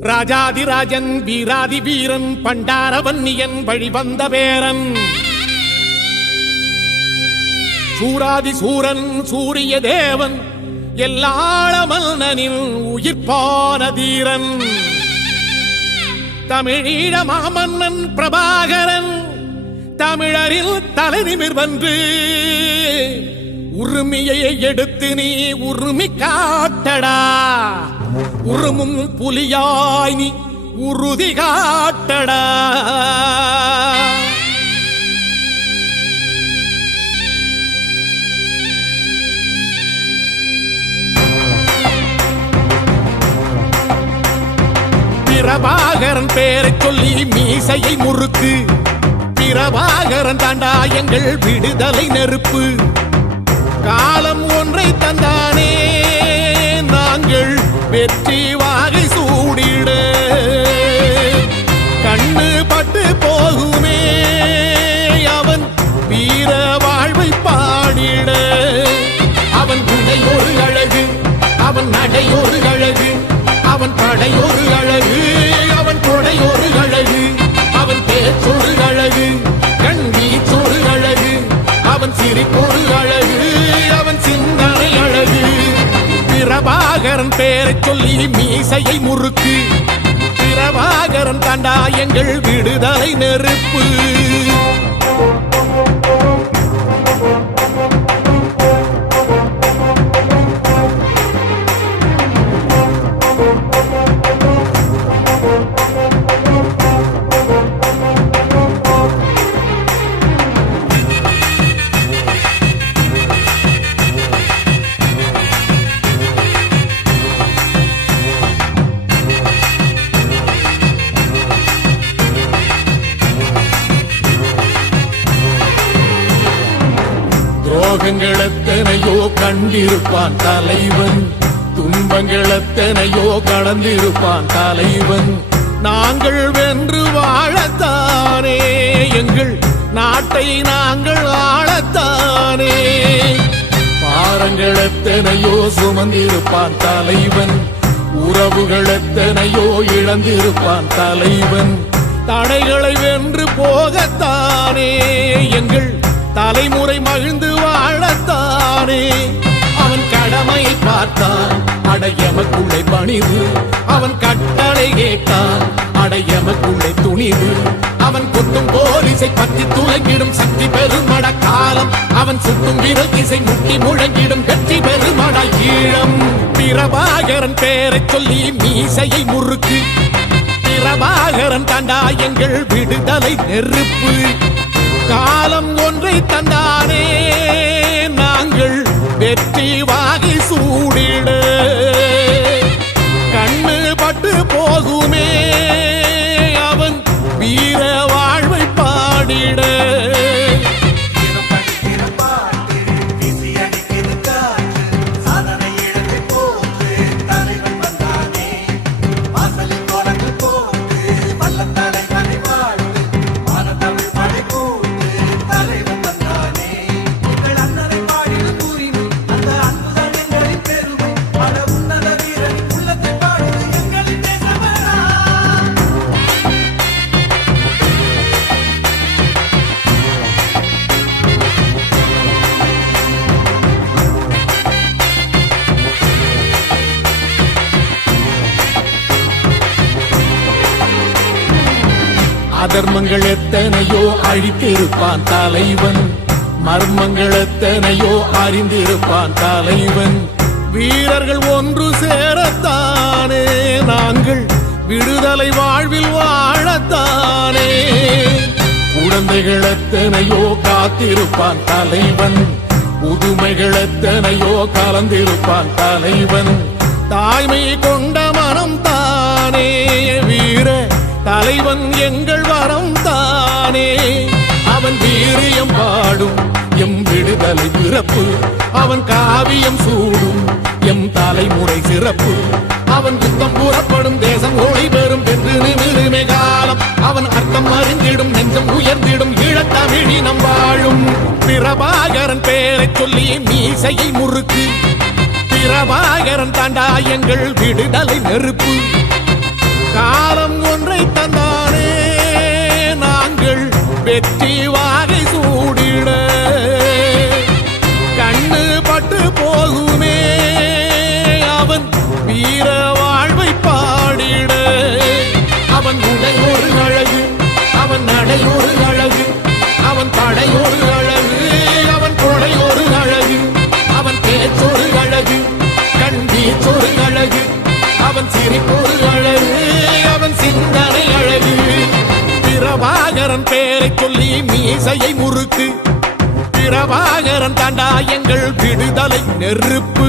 ராஜாதிராஜன் வீராதி வீரன் பண்டாரவன்னியன் வழிவந்த பேரன் சூராதி சூரன் சூரிய தேவன் எல்லாளமன்னனின் உயிர்ப்பான தீரன் தமிழீழ மாமன்னன் பிரபாகரன் தமிழரில் தலைநிமிர் வந்து உரிமையை எடுத்து நீ உரிமை காட்டடா உருமும் புலியாய் நீ உறுதி காட்டடா பிரபாகரன் பேரை சொல்லி மீசையை முறுக்கு பிரபாகரன் தாண்டா எங்கள் விடுதலை நெருப்பு காலம் ஒன்றை தந்தானே நாங்கள் வெற்றி வாகை சூடிட கண்ணு பட்டு போகுமே அவன் வீர வாழ்வை பாடிட அவன் குடையொரு அழகு அவன் நடையொரு அழகு அவன் படையொரு அழகு அவன் கொடையொரு அழகு அவன் பேச்சொரு அழகு கண் வீச்சொரு அழகு அவன் சிரிப்பொரு அழகு அவன் சிந்தனை அழகு பிரபாகரன் பேரை சொல்லி மீசையை முறுக்கு பிரபாகரன் தாண்டா எங்கள் விடுதலை நெருப்பு துரோகங்கள் எத்தனையோ கண்டிருப்பான் தலைவன் துன்பங்கள் எத்தனையோ கடந்திருப்பான் தலைவன் நாங்கள் வென்று வாழத்தானே எங்கள் நாட்டை நாங்கள் ஆளத்தானே பாரங்கள் எத்தனையோ சுமந்திருப்பான் தலைவன் உறவுகள் எத்தனையோ இழந்திருப்பான் தலைவன் தடைகளை வென்று போகத்தானே எங்கள் தலைமுறை மகிழ்ந்து வாழத்தானே அவன் கடமையை பார்த்தான் அடையமக்குள்ளே பணிவு அவன் கட்டளை கேட்டான் அடையமக்குள்ளே துணிவு அவன் கொத்தும் போலீசை பற்றி துளைங்கிடும் சக்தி பெருமட காலம் அவன் சுட்டும் விரல் திசை முட்டி முழங்கிடும் வெற்றி பெருமட ஈழம் பிரபாகரன் பேரை சொல்லி மீசையை முறுக்கு பிரபாகரன் தாண்டா எங்கள் விடுதலை நெருப்பு காலம் ஒன்றை தந்தானே நாங்கள் வெற்றி வாகை சூடிட கண்ணு பட்டு போகுமே அவன் வீர வாழ்வை பாடிட அதர்மங்கள் எத்தனையோ அழித்திருப்பான் தலைவன் மர்மங்கள் எத்தனையோ அறிந்திருப்பான் தலைவன் வீரர்கள் ஒன்று சேரத்தானே நாங்கள் விடுதலை வாழ்வில் வாழத்தானே குழந்தைகள் எத்தனையோ காத்திருப்பான் தலைவன் புதுமைகள் எத்தனையோ கலந்திருப்பான் தலைவன் தாய்மை கொண்ட மனம் தானே வீர தலைவன் எங்கள் வரம் தானே அவன் வீரியம் பாடும் எம் விடுதலை பிறப்பு அவன் காவியம் சூடும் எம் தலைமுறை சிறப்பு அவன் யுத்தம் கூறப்படும் தேசம் ஒளி பெறும் என்று நிமிருமே காலம் அவன் அர்த்தம் அறிந்திடும் நெஞ்சம் உயர்ந்திடும் ஈழத்தமிழினம் வாழும் பிரபாகரன் பேரை சொல்லி மீசையை முறுக்கு பிரபாகரன் தாண்டா எங்கள் விடுதலை நெருப்பு காலம் ஒன்றை தந்தானே நாங்கள் வெற்றி வாகை சூடிட கண்ணு பட்டு போகுமே அவன் வீர வாழ்வை பாடிட அவன் உடை ஒரு அழகு அவன் நடை ஒரு அழகு அவன் படை ஒரு அழகு அவன் கொடை ஒரு அழகு அவன் பேச்சொரு அழகு கண் வீச்சொரு அழகு அவன் சிரிப்பொரு அழகு அவன் சிந்தனை அழகு பிரபாகரன் பேரை சொல்லி மீசையை முறுக்கு பிரபாகரன் தாண்டா எங்கள் விடுதலை நெருப்பு